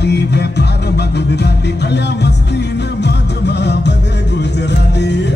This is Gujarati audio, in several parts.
ગુજરાતી વેપારમાં ગુજરાતી અલ્યા મસ્તી ને મોજમાં બધે ગુજરાતી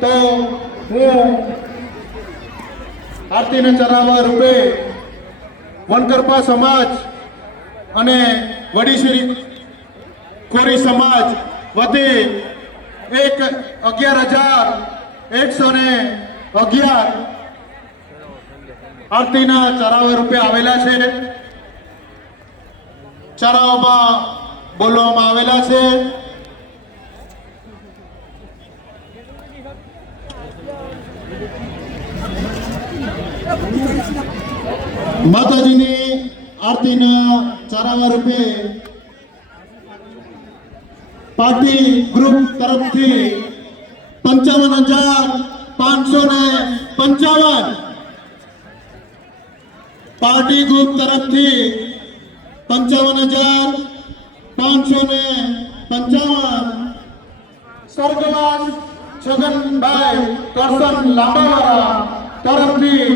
તો હું આરતીને ચરાવવા રૂપે વનકરપા સમાજ અને વડીશ્રી કોરી સમાજ વતી 11,111 આરતીના ચરાવવા રૂપે આવેલા છે. ચરાવમાં બોલવામાં આવેલા છે. માતાજીની આરતીના ચારાવા રૂપે પાર્ટી ગ્રુપ તરફથી 55,555 પાર્ટી ગ્રુપ તરફથી 55,555 સ્વર્ગવાસ છગનભાઈ કરશન લાંબાવાળા તરફથી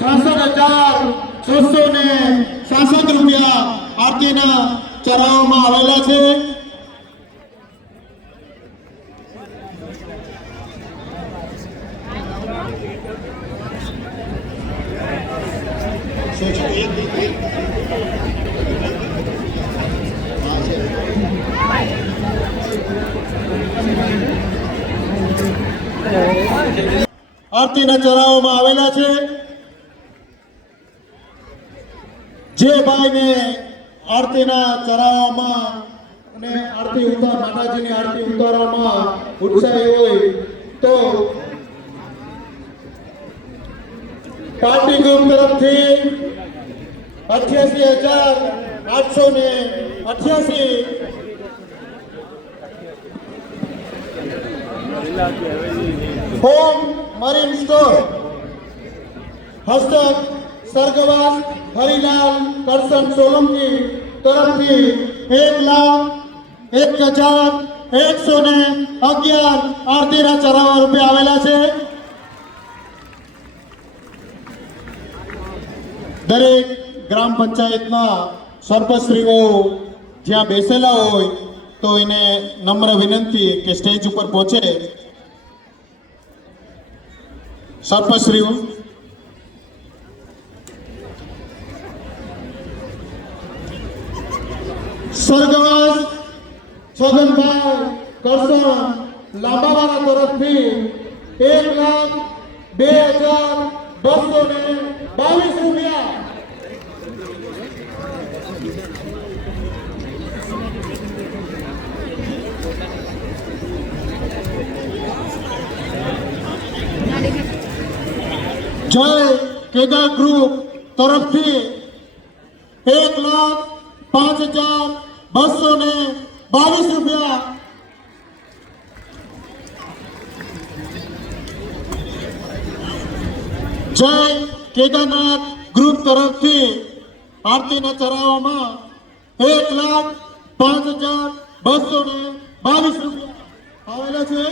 66,666 રૂપિયા આરતીના ચરાવવામાં આવેલા છે. આરતીના ચરાવવામાં આવેલા છે. જે ભાઈને આરતીના ચરાવવામાં અને આરતી ઉતાર માતાજીની આરતી ઉતારવામાં ઉત્સાહી હોય તો પાર્ટી ગ્રુપ તરફથી 88,888 હોમ મરીન સ્ટોર હસ્તક સ્વર્ગવાસ હરિલાલ કરશન સોલંકી તરફથી 1,01,111 આરતીના ચરાવવા રૂપે આવેલા છે. દરેક ગ્રામ પંચાયતના સરપંચશ્રીઓ જ્યાં બેસેલા હોય તો એને નમ્ર વિનંતી કે સ્ટેજ ઉપર પહોંચે. સરપંચશ્રીઓ સ્વર્ગવાસ છગનભાઈ કરશન લાંબાવાળા તરફથી 1,02,222 રૂપિયા. જય કેદાર ગ્રુપ તરફથી 1,05,222 રૂપિયા. જય કેદારનાથ ગ્રુપ તરફથી આરતીના ચરાવવામાં 1,05,222 રૂપિયા આવેલા છે.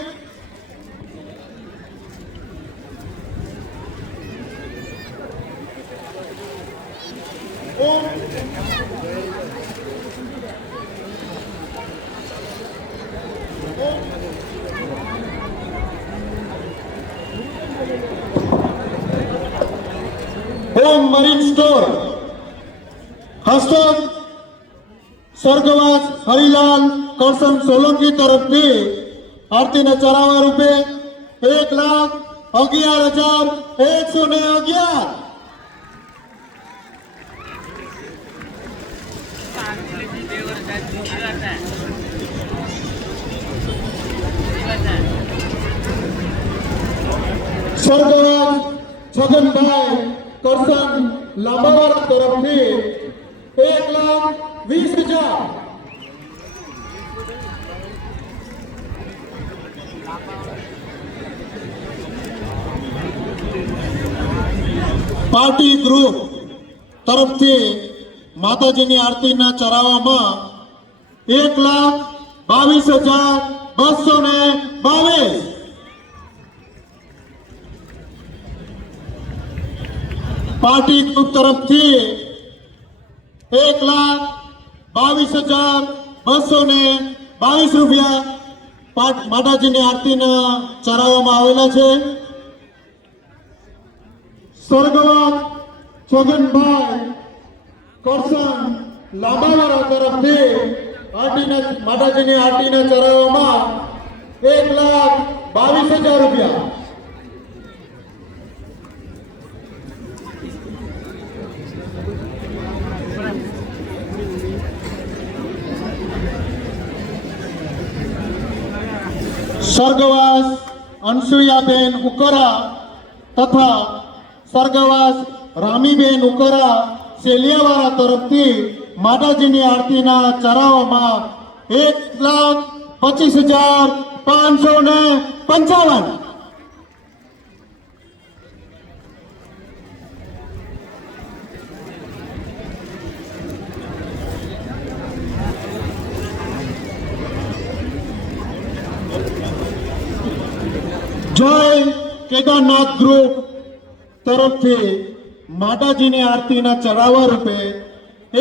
ઓમ મરીન સ્ટોર હસ્તક સ્વર્ગવાસ હરિલાલ કરસન સોલંકી તરફથી આરતીના ચરાવા રૂપે 1,11,111. સ્વર્ગવાસ છગનભાઈ કરસન લાંબાવાળા તરફથી 1,20,000. પાર્ટી ગ્રુપ તરફથી માતાજીની આરતીના ચરાવવામાં 1,22,222. પાર્ટી ગ્રુપ તરફથી 1,22,222 રૂપિયા માતાજીની આરતીના ચરાવવામાં આવેલા છે. સ્વર્ગવાસ છગનભાઈ કરસન લાંબાવાળા તરફથી માતાજીની આરતીના ચરાવવામાં 1,22,000 રૂપિયા. સ્વર્ગવાસ અનસુયાબેન ઉકરા તથા સ્વર્ગવાસ રામીબેન ઉકરા સેલિયાવાળા તરફથી માતાજીની આરતીના ચરાવવામાં 1,25,555. જય કેદારનાથ ગ્રુપ તરફથી માતાજીની આરતીના ચડાવવા રૂપે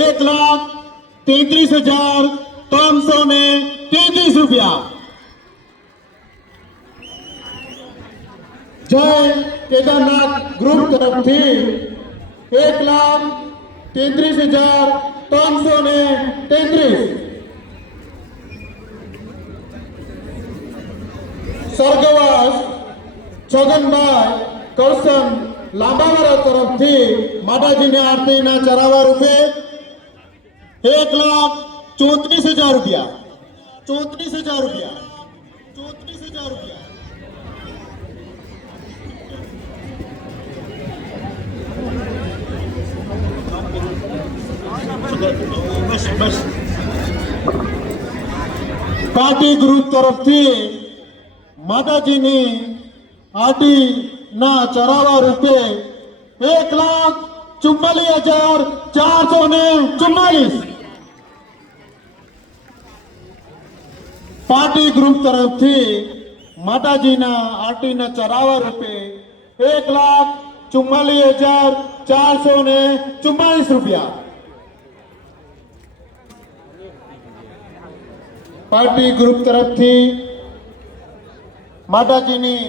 1,33,333 રૂપિયા. જય કેદારનાથ ગ્રુપ તરફથી 1,33,333. સ્વર્ગવાસ છગનભાઈ કરસન લાંબાવાળા તરફથી માતાજીની આરતીના ચરાવવા રૂપે 1,34,000 રૂપિયા. 34,000 રૂપિયા. 34,000 રૂપિયા. પાર્ટી ગ્રુપ તરફથી માતાજીની આરતીના ચરાવવા રૂપે 1,44,444. પાર્ટી ગ્રુપ તરફથી માતાજીના આરતીના ચરાવવા રૂપે 1,44,444 રૂપિયા. પાર્ટી ગ્રુપ તરફથી માતાજીની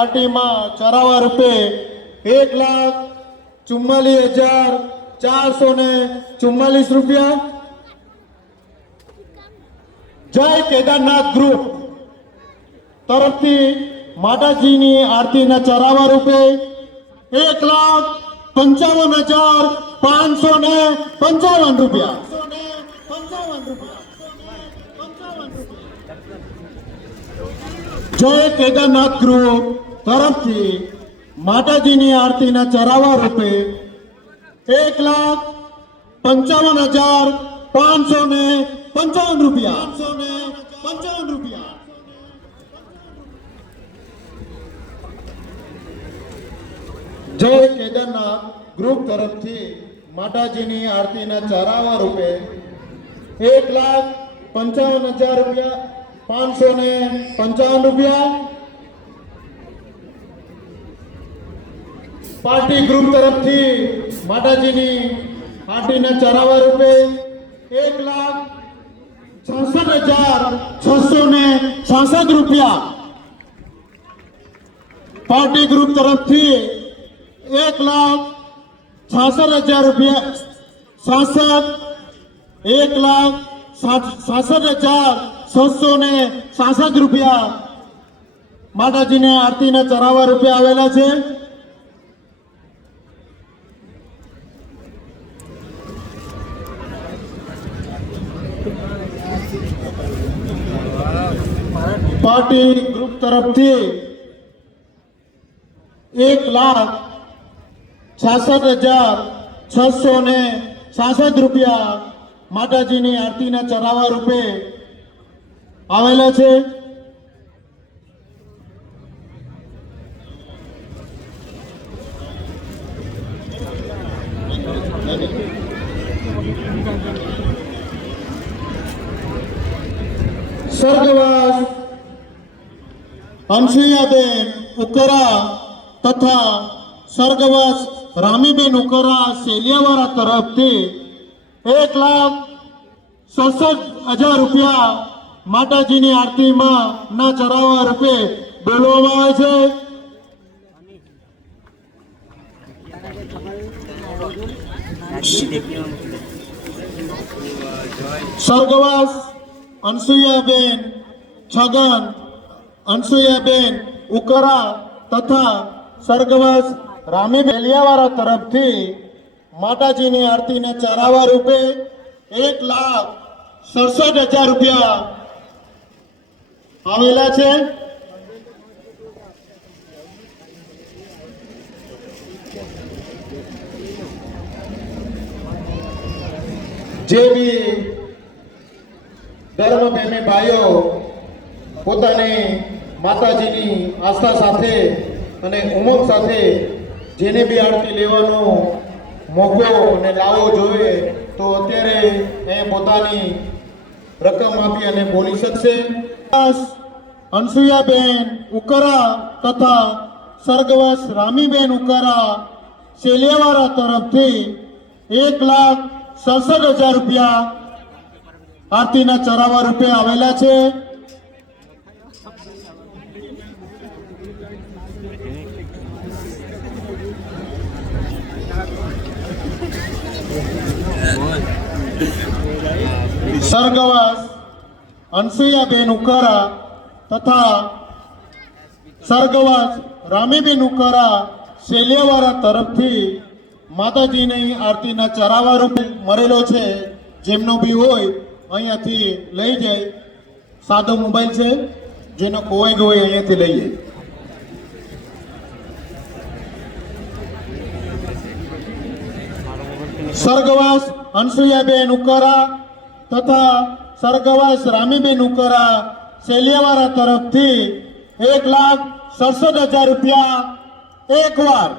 આરતીમાં ચરાવવા રૂપે 1,44,444 રૂપિયા. જય કેદારનાથ ગ્રુપ તરફથી માતાજીની આરતીના ચરાવવા રૂપે 1,55,555 રૂપિયા. જય કેદારનાથ ગ્રુપ તરફથી માતાજીની આરતીના ચરાવા રૂપે 1,55,555 રૂપિયા. 555 રૂપિયા. જય કેદારનાથ ગ્રુપ તરફથી માતાજીની આરતીના ચરાવા રૂપે 1,55,000 રૂપિયા 555 રૂપિયા. પાર્ટી ગ્રુપ તરફથી માતાજીની આરતીના ચરાવા રૂપે 1,66,666 રૂપિયા. પાર્ટી ગ્રુપ તરફથી 1,66,000 રૂપિયા 1,66,666 રૂપિયા માતાજીને આરતીના ચરાવા રૂપે આવેલા છે. પાર્ટી ગ્રુપ તરફથી 1,66,666 રૂપિયા માતાજીની આરતીના ચરાવા રૂપે આવેલા છે. સ્વર્ગવાસ અંશુયાબેન ઉકરા તથા સ્વર્ગવાસ રામીબેન ઉકરા સેલિયાવાળા તરફથી 1,67,000 રૂપિયા માતાજીની આરતીમાં ના ચરાવા રૂપે બોલવામાં આવે છે. સ્વર્ગવાસ અંશુયાબેન છગન અંશુયાબેન ઉકરા તથા સ્વર્ગવાસ રામીબેન સેલિયાવાળા તરફથી માતાજીની આરતીના ચરાવા રૂપે 1,67,000 રૂપિયા આવેલા છે. જે બી ધર્મપ્રેમી ભાઈઓ પોતાની માતાજીની આસ્થા સાથે અને ઉમંગ સાથે જેને બી આરતી લેવાનો મોકો અને લાવો જોઈએ તો અત્યારે એ પોતાની રકમ આપી અને બોલી શકશે. અંશુયાબેન ઉકરા તથા સ્વર્ગવાસ રામીબેન ઉકરા સેલિયાવાળા તરફથી 1,67,000 રૂપિયા આરતીના ચરાવા રૂપે આવેલા છે. સ્વર્ગવાસ અંશુયાબેન ઉકરા તથા સ્વર્ગવાસ રામીબેન ઉકરા સેલિયાવાળા તરફથી માતાજીની આરતીના ચરાવા રૂપે મળેલો છે. જેમનો બી હોય અહીંયાથી લઈ જાય. સાદો મોબાઈલ છે, જેનો ખોવાઈ ગયો હોય અહીંયાથી લઈ જાય. સ્વર્ગવાસ અંશુયાબેન ઉકરા તથા સ્વર્ગવાસ રામીબેન ઉકરા સેલિયાવાળા તરફથી 1,67,000 રૂપિયા એકવાર.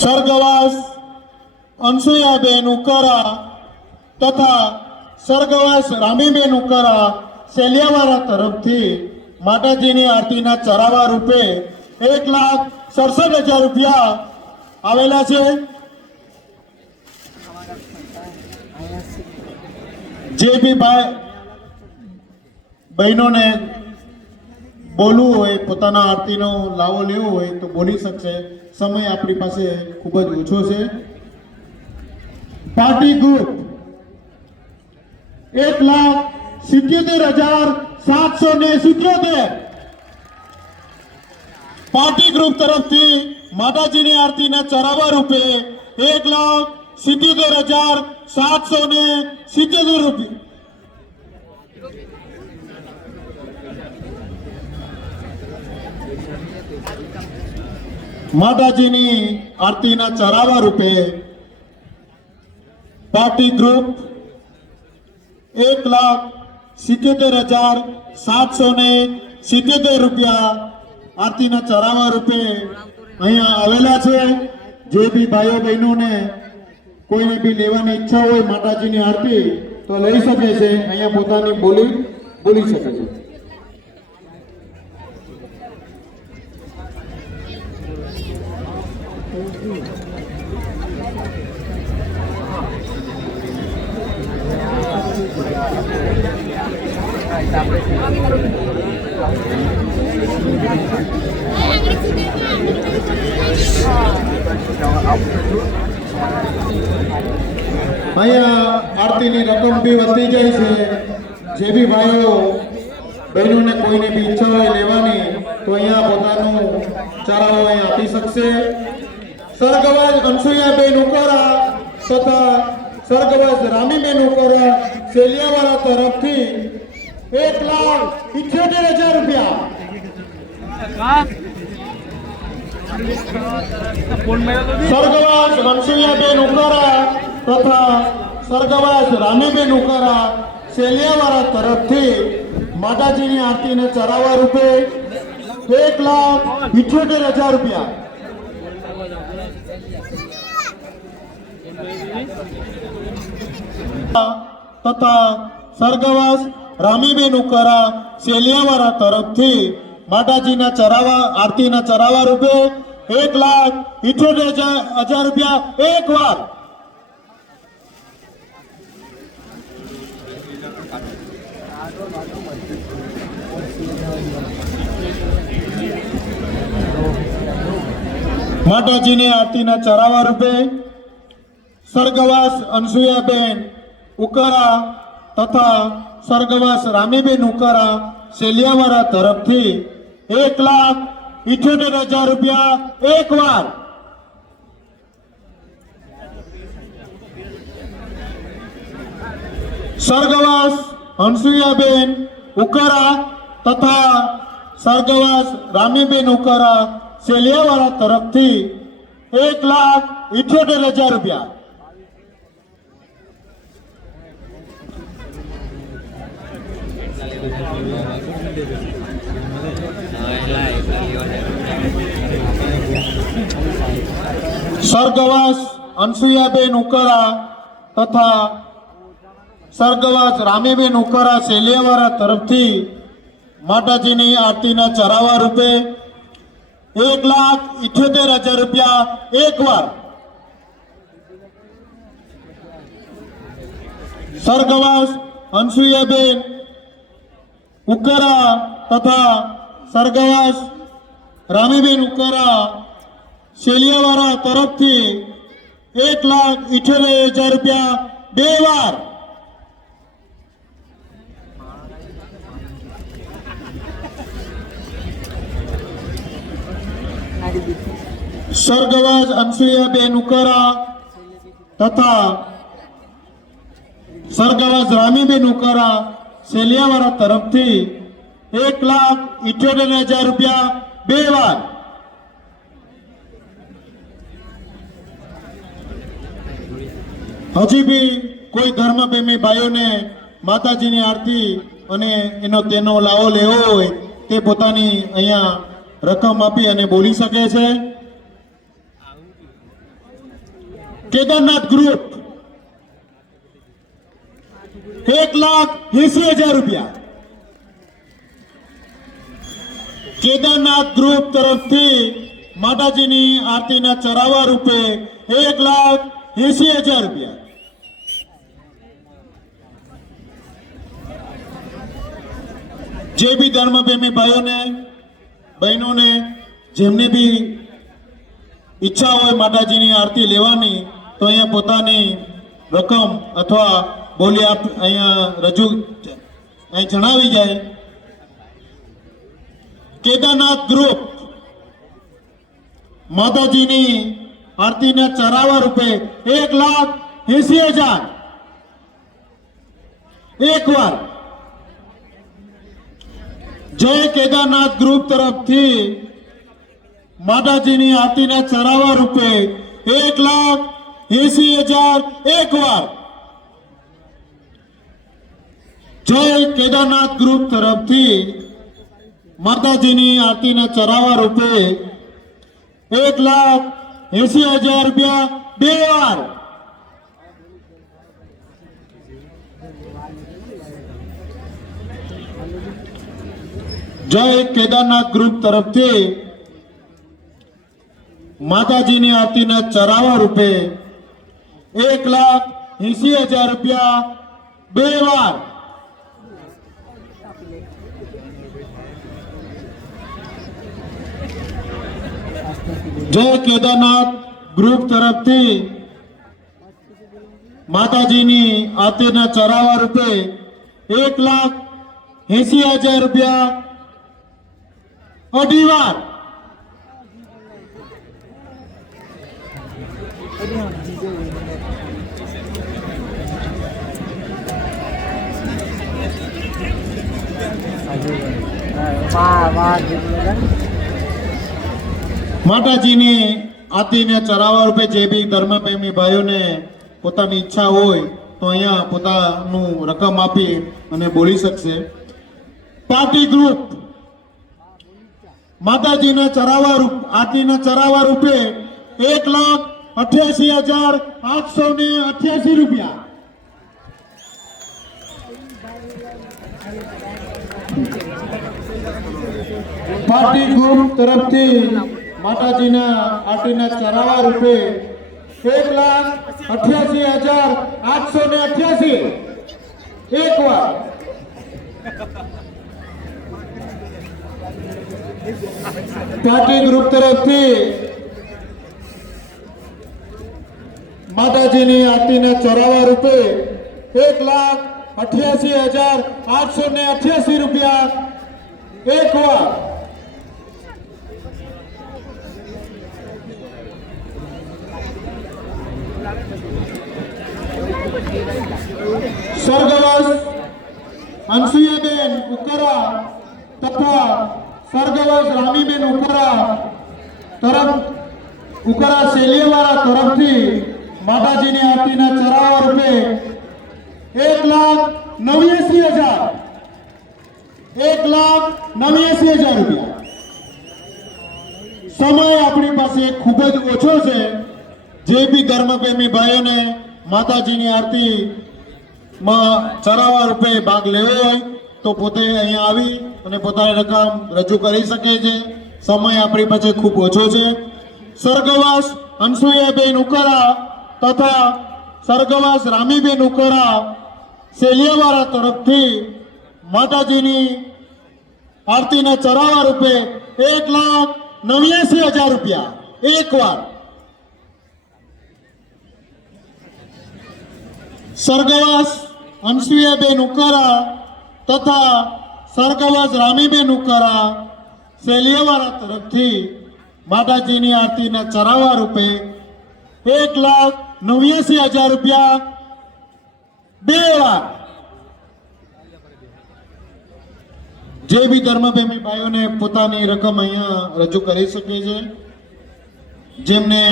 સ્વર્ગવાસ અંશુયાબેન ઉકરા તથા સ્વર્ગવાસ રામીબેન ઉકરા સેલિયાવાળા તરફથી માતાજીની આરતીના ચરાવા રૂપે 1,67,000 રૂપિયા આવેલા છે. જે બી ભાઈ બહેનોને બોલવું હોય, પોતાના આરતીનો લાવો લેવો હોય તો બોલી શકશે. સમય આપણી પાસે ખૂબ જ ઓછો છે. પાર્ટી ગ્રુપ 1,77,777 પાર્ટી ગ્રુપ તરફથી માતાજીની આરતીના ચરાવા રૂપે 1,77,777 રૂપિયા માતાજીની આરતીના ચરાવા રૂપે પાર્ટી ગ્રુપ 1,77,777 રૂપિયા આરતીના ચરાવા રૂપે અહીંયા આવેલા છે। જે બી ભાઈઓ બહેનોને કોઈને બી લેવાની ઈચ્છા હોય માતાજીની આરતી તો લઈ શકે છે, અહીંયા પોતાની બોલી શકે છે। અહીંયા આરતીની રકમ બી વધી જાય છે। જે બી ભાઈઓ બહેનોને કોઈને બી ઈચ્છા હોય લેવાની તો અહીંયા પોતાનું ચારાઓ અહીં આપી શકશે। સ્વર્ગવાસ અનસુયાબેન ઉકારા તથા સ્વર્ગવાસ રામીબેન ઉકારા સેલિયાવાળા તરફથી 1,78,000 રૂપિયા। સ્વર્ગવાસ અનસુયાબેન ઉકારા તથા સ્વર્ગવાસ રામીબેન ઉકારા સેલિયાવાળા તરફથી માતાજીની આરતીને ચરાવવા રૂપે 1,78,000 રૂપિયા। તથા સ્વર્ગવાસ રામીબેન ઉકારા સેલિયાવાળા તરફથી માતાજીના ચરાવા આરતીના ચરાવા રૂપે 1,78,000 રૂપિયા। એક વાર માતાજીની આરતીના ચરાવા રૂપે સ્વર્ગવાસ અનસુયાબેન ઉકારા તથા સ્વર્ગવાસ રામીબેન ઉકારા સેલિયાવાળા તરફથી 1,78,000 રૂપિયા। એક વાર સ્વર્ગવાસ હંસુયાબેન ઉકારા તથા સ્વર્ગવાસ રામીબેન ઉકારા સેલિયાવાળા તરફથી 1,78,000 રૂપિયા। સ્વર્ગવાસ અનસુયાબેન ઉકારા તથા સ્વર્ગવાસ રામીબેન ઉકારા સેલિયાવાળા તરફથી માતાજીની આરતીના ચરાવા રૂપે 1,78,000 રૂપિયા। એક વાર સ્વર્ગવાસ અનસુયાબેન ઉકારા તથા સ્વર્ગવાસ રામીબેન ઉકારા સેલિયાવાળા તરફથી 1,78,000 રૂપિયા। બે વાર સ્વર્ગવાસ અનસુયાબેન ઉકારા તથા સ્વર્ગવાસ રામીબેન ઉકારા સેલિયાવાળા તરફથી 1,78,000 રૂપિયા। બે વાર હજી બી કોઈ ધર્મપ્રેમી ભાઈઓને માતાજીની આરતી અને તેનો લાવો લેવો હોય તે પોતાની અહીંયા રકમ આપી અને બોલી શકે છે। કેદારનાથ ગ્રુપ 1,80,000 રૂપિયા। કેદારનાથ ગ્રુપ તરફથી માતાજીની આરતીના ચરાવા રૂપે 1,80,000 રૂપિયા। જે બી ધર્મપ્રેમી ભાઈઓને બહેનોને જેમને બી ઈચ્છા હોય માતાજીની આરતી લેવાની તો અહીંયા પોતાની રકમ અથવા બોલી અહીંયા રજૂ અહીં જણાવી જાય। કેદારનાથ ગ્રુપ માતાજીની આરતીના ચરાવા રૂપે 1,80,000। એક વાર જય કેદારનાથ ગ્રુપ તરફથી માતાજીની આરતીના ચરાવા રૂપે 1,80,000 એકવાર જય કેદારનાથ ગ્રુપ તરફથી માતાજીની આરતીના ચરાવા રૂપે 1,80,000 રૂપિયા 2 વાર જય કેદારનાથ ગ્રુપ તરફથી માતાજીની આરતીના ચરાવા રૂપે 1,80,000 રૂપિયા 2 વાર જય કેદારનાથ ગ્રુપ તરફથી માતાજીની આરતીના ચરાવા રૂપે 1,80,000 રૂપિયા 2 વાર માતાજીની આરતીને ચરાવવા રૂપે જે બી ધર્મપ્રેમી ભાઈઓને પોતાની ઈચ્છા હોય તો અહીંયા પોતાનું રકમ આપી અને બોલી શકશે. પાર્ટી ગ્રુપ માતાજીના ચરાવવા આરતીના ચરાવવા રૂપે 1,88,888 રૂપિયા. પાર્ટી ગ્રુપ તરફથી માતાજીના આરતીના ચરાવવા રૂપે 1,88,888 એકવાર પાર્ટી ગ્રુપ તરફથી માતાજીની આરતીના ચરાવવા રૂપે 1,88,888 રૂપિયા એકવાર સ્વર્ગવાસ અંશુયાબેન ઉકરા તથા સ્વર્ગવાસ રામીબેન ઉકરા શેલીવાળા તરફથી માતાજીની આરતીના ચરાવવા રૂપે 1,89,000 રૂપિયા. સમય આપણી પાસે ખૂબ જ ઓછો છે. જે બી ધર્મપ્રેમી ભાઈઓને માતાજીની આરતીમાં ચરાવવા રૂપે ભાગ લેવો હોય તો પોતે અહીંયા આવી અને પોતાની રકમ રજૂ કરી શકે છે. સમય આપણી પાસે ખૂબ ઓછો છે. સ્વર્ગવાસ અંશુયાબેન ઉકરા તથા સ્વર્ગવાસ રામીબેન ઉકરા શેલિયાવાળા તરફથી માતાજીની આરતીના ચરાવવા રૂપે 1,89,000 રૂપિયા એકવાર સ્વર્ગવાસ અંશુયાબેન ઉકરા તથા સ્વર્ગવાસ રામીબેન ઉકરા શેલિયાવાળા તરફથી માતાજીની આરતીના ચરાવવા રૂપે 1,89,000 રૂપિયા 2 વાર જે બી ધર્મપ્રેમી ભાઈઓને પોતાની રકમ અહીંયા રજૂ કરી શકે છે. જેમને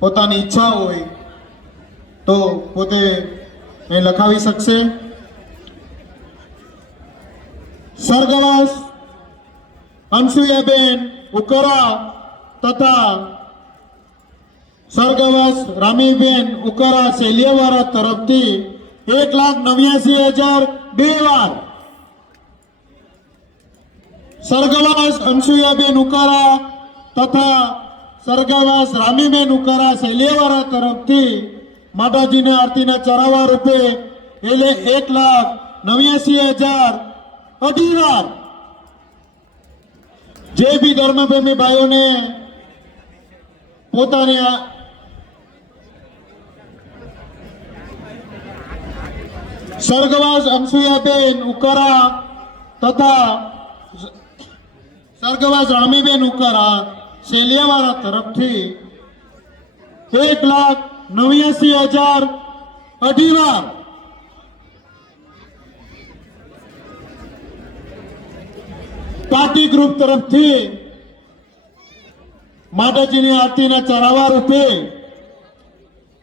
પોતાની ઈચ્છા હોય તો પોતે અહીં લખાવી શકશે. સ્વર્ગવાસ અંશુયાબેન ઉકરા તથા સ્વર્ગવાસ રામીબેન ઉકરા શેલિયાવાળા તરફથી 1,89,000 2 વાર સ્વર્ગવાસ અંશુયાબેન ઉકરા તથા સ્વર્ગવાસ રામીબેન ઉકરા શેલિયાવાળા તરફથી માતાજીના આરતીના ચરાવવા રૂપે 1,89,000 2 વાર જે બી ધર્મપ્રેમી ભાઈઓને પોતાની સ્વર્ગવાસ અંશુયાબેન ઉકરા તથા સ્વર્ગવાસ રામીબેન ઉકરા શેલિયાવાળા તરફથી 1,89,000 2 વાર પાર્ટી ગ્રુપ તરફથી માતાજીની આરતીના ચરાવા રૂપે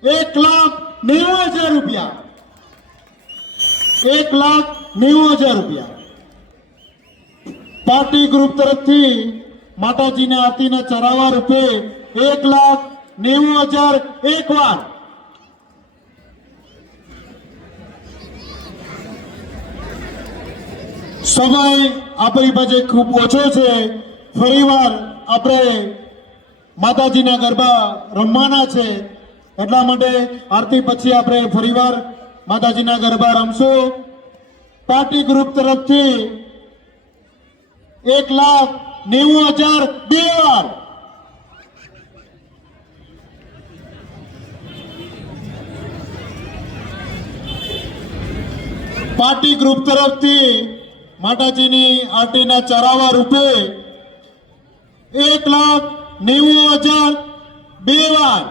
1,90,000 રૂપિયા, 1,90,000 રૂપિયા પાર્ટી ગ્રુપ તરફથી માતાજીના આરતીના ચરાવા રૂપે 1,90,000 એકવાર. સમય આપણી પાસે ખૂબ ઓછો છે. ફરીવાર આપણે માતાજીના ગરબા રમવાના છે, એટલા માટે આરતી પછી આપણે ફરીવાર માતાજીના ગરબા રમશું. પાર્ટી ગ્રુપ તરફથી 1,90,000 બે વાર. પાર્ટી ગ્રુપ તરફથી માતાજીની આરતીના ચરાવા રૂપે 1,90,000 બે વાર.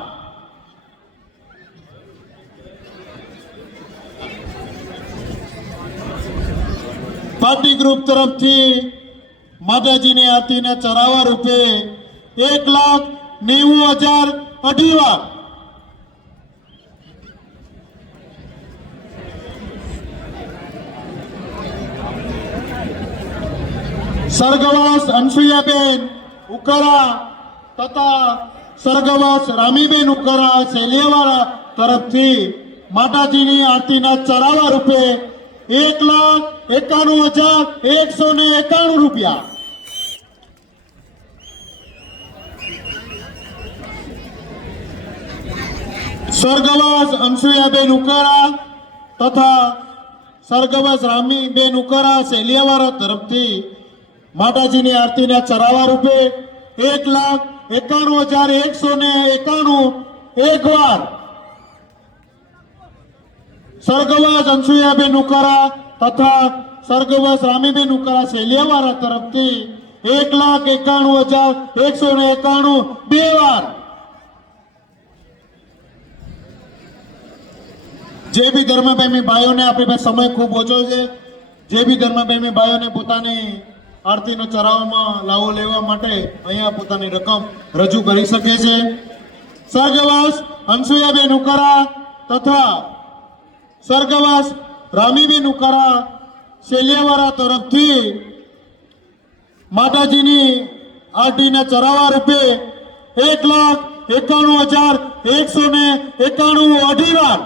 પાર્ટી ગ્રુપ તરફથી માતાજીની આરતીના ચરાવા રૂપે 1,90,000 અઢી વાર. સ્વર્ગવાસ અનસુયાબેન ઉકરા તથા સ્વર્ગવાસ રામીબેન ઉકરા શેલિયાવાળા તરફથી માતાજીની આરતીના ચરાવા રૂપે 1,91,191 રૂપિયા. સ્વર્ગવાસ અનસુયાબેન ઉકરા તથા સ્વર્ગવાસ રામીબેન ઉકરા શેલિયાવાળા તરફથી માતાજીની આરતીના ચરાવા રૂપે 1,91,191 એક વાર. સ્વર્ગવાસ અનસુયાબેન ઉકરા તથા સ્વર્ગવાસ રામીબેન ઉકરા શેલિયાવાળા તરફથી 1,91,191 બે વાર. જે બી ધર્મપ્રેમી ભાઈઓને આપણી પાસે સમય ખૂબ ઓછો છે, જે બી ધર્મપ્રેમી ભાઈઓને પોતાની આરતીનો ચરાવવામાં લાવો લેવા માટે અહીંયા પોતાની રકમ રજૂ કરી શકે છે. સ્વર્ગવાસ અનસુયાબેન ઉકરા તથા સ્વર્ગવાસ રામીબેન ઉકરા શેલિયાવાળા તરફથી માતાજીની આરતીના ચરાવા રૂપે 1,91,191 અઢી વાર.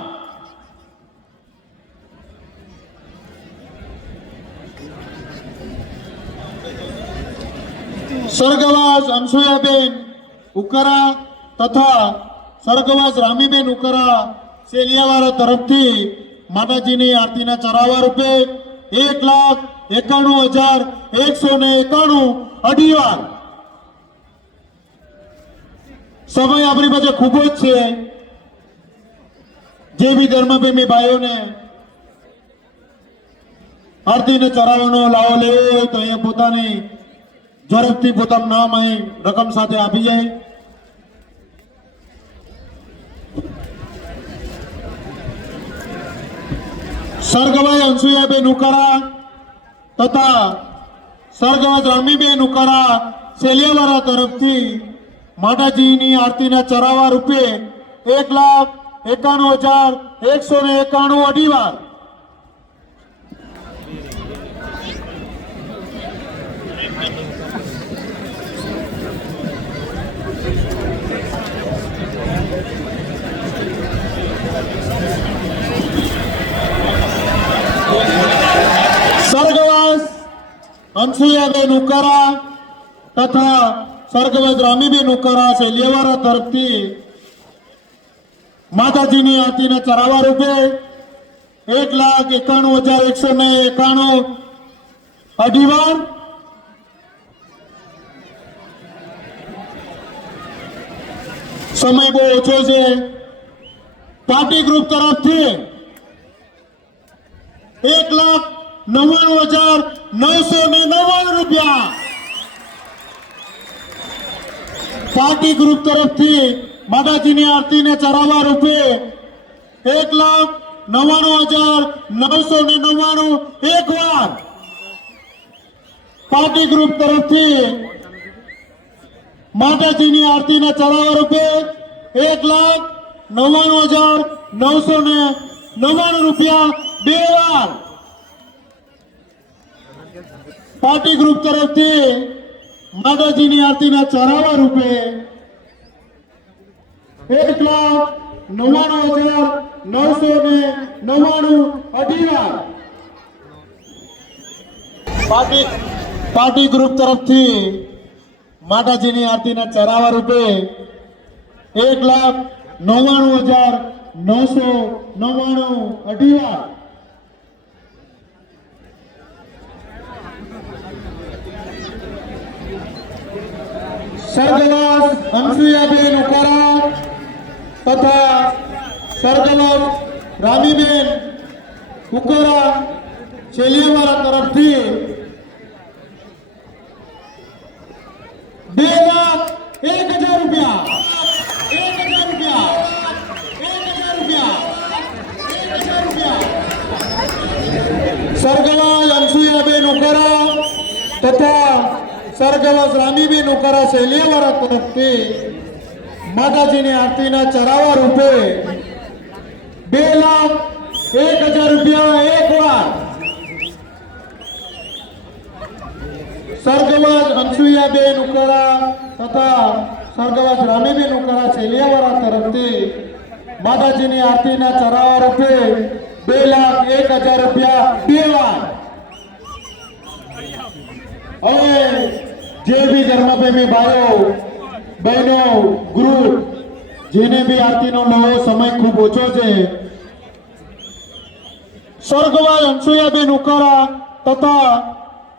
સ્વર્ગવાસ અનસુયાબેન ઉકરા તથા સ્વર્ગવાસ રામીબેન ઉકરા શેલિયાવાળા તરફથી માતાજીની આરતીના ચરાવા રૂપે 1,91,191 અઢી વાર. સમય આપણી પાસે ખૂબ જ છે. જે બી ધર્મપ્રેમી ભાઈઓને આરતીને ચરાવવાનો લાવો લેવો હોય તો અહીંયા પોતાની ઝડપથી પોતાનું નામ અહીં રકમ સાથે આપી જાય. સ્વર્ગવાસ અનસુયાબેન ઉકરા તથા સ્વર્ગવાસ રામીબેન ઉકરા શેલિયાવાળા તરફથી માતાજીની આરતીના ચરાવા રૂપે 1,91,191 અઢી વાર. સ્વર્ગવાસ અનસુયાબેન ઉકરા તથા સ્વર્ગવાસ રામીબેન ઉકરા શેલિયાવાળા તરફથી માતાજીની આરતીના ચરાવા રૂપે 1,91,191 અઢી વાર. સમય બહુ ઓછો છે. પાર્ટી ગ્રુપ તરફથી 1,99,990 રૂપિયા. પાર્ટી ગ્રુપ તરફથી માતાજીની આરતીને ચરાવા રૂપે 1,99,990 એક વાર. પાર્ટી ગ્રુપ તરફથી માતાજીની આરતીના ચડાવવા રૂપે 1,99,999 રૂપિયા 2 વાર પાર્ટી ગ્રુપ તરફથી માતાજીની આરતીના ચડાવવા રૂપે 1,99,999 અઢી વાર પાર્ટી ગ્રુપ તરફથી માતાજીની આરતીના ચરાવા રૂપે 1,99,999 અઢી વાર સરગવાસ હંસુયાબેન ઉકારા તથા સરગવાસ રામીબેન ઉકારા શેલિયાવાળા તરફથી 2,01,000 રૂપિયા 1,000 રૂપિયા 1,000 રૂપિયા 1,000 રૂપિયા સરગવાસ હંસુયાબેન ઉકારા તથા સરગવાસ રામીબેન ઉકારા શેલિયાવાળા તરફથી માતાજીની આરતીના ચરાવા રૂપે 2,01,000 રૂપિયા એક વાર સરગવાસ હંસુયાબેન ઉકારા તથા સરગવાસ રામીબેન ઉકારા શેલિયાવાળા તરફથી માતાજીની આરતીના ચરાવા રૂપે 2,01,000 રૂપિયા બે વાર હવે જે બી ધર્મપ્રેમી ભાઈઓ બહેનો ગ્રુપ જેને બી આરતીનો નવો સમય ખૂબ ઓછો છે સ્વર્ગવાસ હંસુયાબેન ઉકારા તથા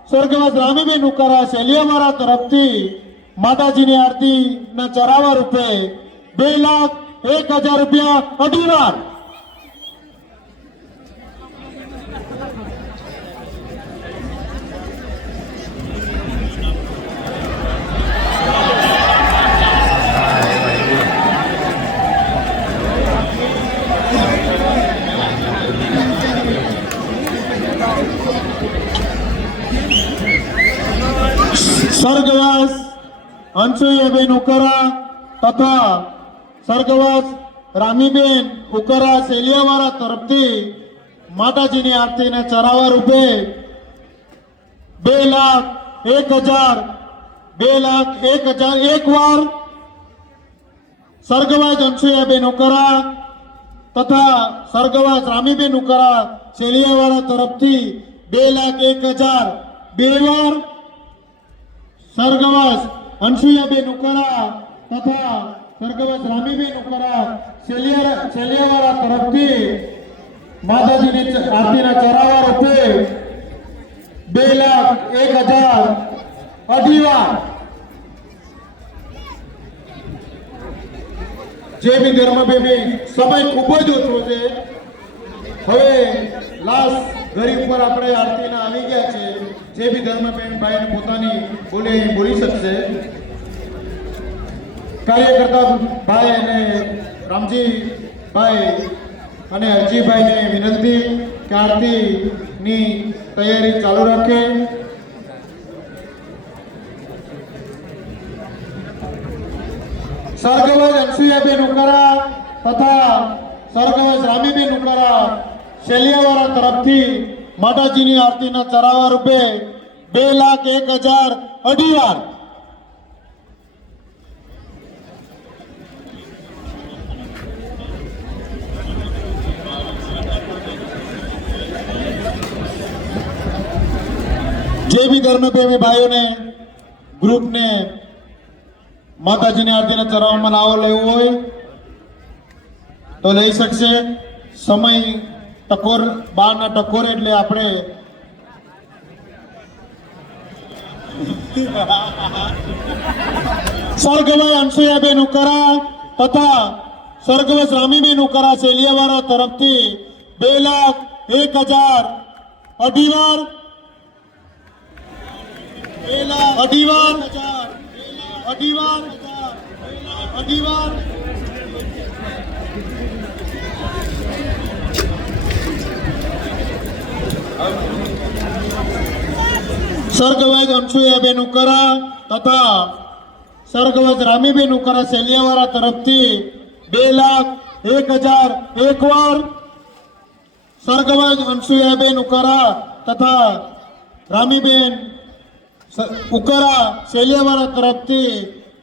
સ્વર્ગવાસ રામીબેન ઉકારા શેલિયાવાળા તરફથી માતાજીની આરતીના ચરાવા રૂપે 2,01,000 રૂપિયા અઢી વાર સ્વર્ગવાસ હંસુયાબેન ઉકારા તથા સ્વર્ગવાસ રામીબેન ઉકારા શેલિયાવાળા તરફથી માતાજીની આરતીના ચરાવા રૂપે 2,01,000 એક વાર સ્વર્ગવાસ હંસુયાબેન ઉકારા તથા સ્વર્ગવાસ રામીબેન ઉકારા શેલિયાવાળા તરફથી 2,01,000 બે વાર સ્વર્ગવાસ હંસુયાબેન ઉકારા તથા સ્વર્ગવાસ રામીબેન ઉકારા શેલિયાવાળા તરફથી માતાજીની આરતીના ચરાવા રૂપે 2,01,000 અઢી વાર જે બી ધર્મપ્રેમી સમય ખૂબ જ ઓછો છે હવે લાસ્ટ ઘરી ઉપર આપણે આરતીના આવી ગયા છે જે બી ધર્મપ્રેમી ભાઈને પોતાની બોલી શકશે કાર્યકર્તા ભાઈ અને રામજી ભાઈ અને હરજીભાઈને વિનંતી કે આરતીની તૈયારી ચાલુ રાખે સ્વર્ગવાસ હંસુયાબેન ઉકારા તથા સ્વર્ગવાસ રામીબેન ઉકારા શેલિયાવાળા તરફથી માતાજીની આરતીના ચરાવા રૂપે 2,01,000 અઢી વાર જે બી ધર્મપ્રેમી ભાઈઓને ગ્રુપને માતાજીની આરતીના ચરાવવામાં લાવો લેવો હોય તો લઈ શકશે સમય ટકોર 12 ટકોર એટલે આપણે સ્વર્ગવાસ હંસુયાબેન ઉકારા તથા સ્વર્ગવાસ રામીબેન ઉકારા શેલિયાવાળા તરફથી 2,01,000 અઢી વાર અઢી વાર અઢી વાર અઢી વાર સ્વર્ગવાસ હંસુયાબેન ઉકારા તથા સ્વર્ગવત રામીબેન ઉકારા સેલિયાવાળા તરફથી 2,01,001 વાર, સ્વર્ગવત અનસુયાબેન ઉકારા તથા રામીબેન ઉકારા સેલિયાવાળા તરફથી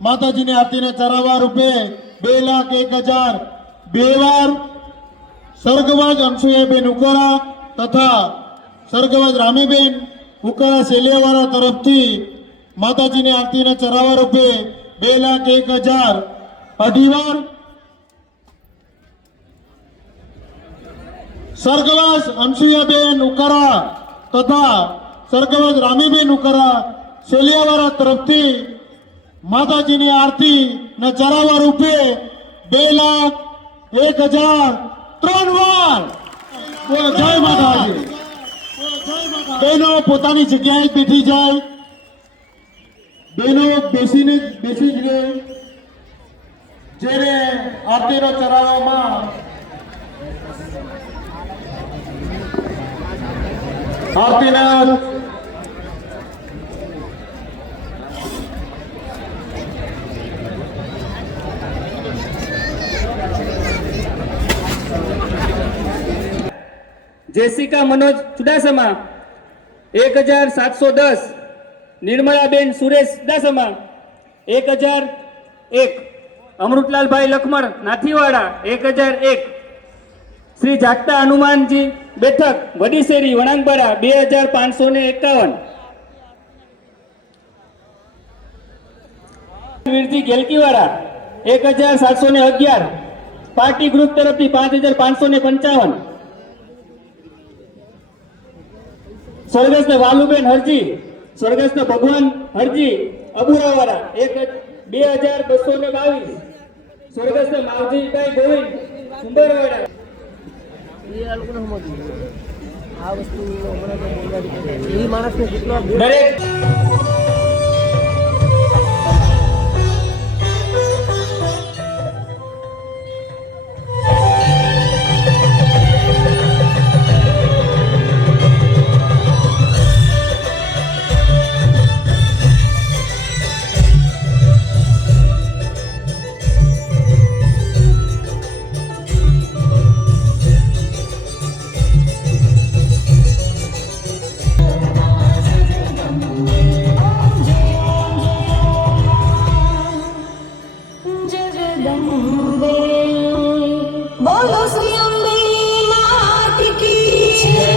માતાજીની આરતીને ચરાવવા રૂપે 2,01,002 વાર, સ્વર્ગવત અનસુયાબેન ઉકારા તથા સ્વર્ગવત રામીબેન ઉકારા સેલિયાવાળા તરફથી માતાજીની આરતીને ચરાવવા રૂપે 2,01,002 વાર, સ્વર્ગવાસ અનસુયાબેન ઉકારા તથા સ્વર્ગવત રામીબેન ઉકારા સેલિયાવાળા તરફથી માતાજીની આરતી ને ચરાવવા રૂપે 2,01,003 વાર. જય માતાજી. બહેનો પોતાની જગ્યાએ બેઠી જાય, બહેનો બેસી જ રહે. જ્યારે આરતીનો ચરાવવામાં આરતીના જેસિકા મનોજ ચુડાસમા 1,710, નિર્મળાબેન સુરેશ ચુડાસમા 1,001, અમૃતલાલભાઈ લખમણ નાથીવાડા 1,001, શ્રી જાગતા હનુમાનજી બેઠક વડીશેરી વણાંગબરા 2,551, વીરજી ગેલકીવાડા 1,711, પાર્ટી ગ્રુપ તરફથી 5,555, સ્વર્ગસ્થ વાલુબેન હરજી, સ્વર્ગસ્થ ભગવાન હરજી અબુરાવાળા 2,222, સ્વર્ગસ્થ માવજીભાઈ ગોવિંદ સુંદરવાડા. આ વસ્તુ એ માણસને જેટલો દરેક બોલો શ્રી અંબે માત કી જય.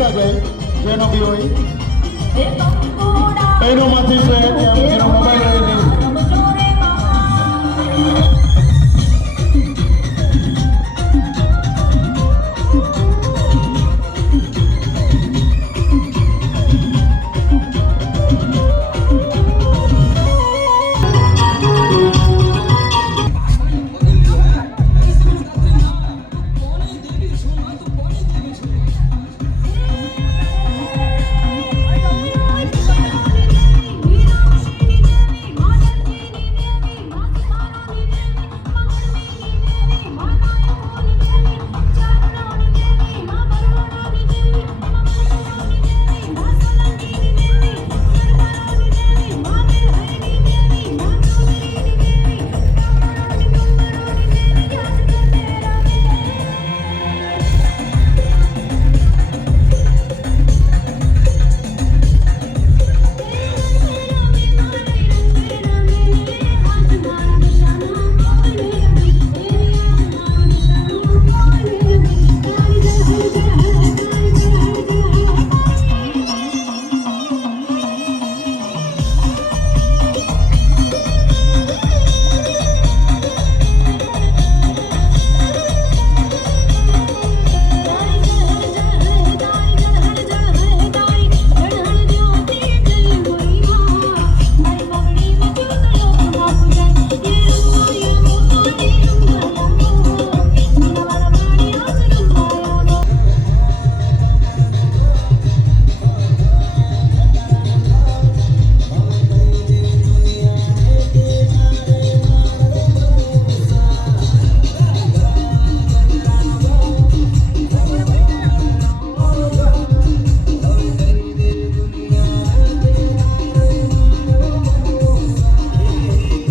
એકતા ગઈ જેનો બી હોય એ કંકોડા બહેનોમાંથી છે ત્યાં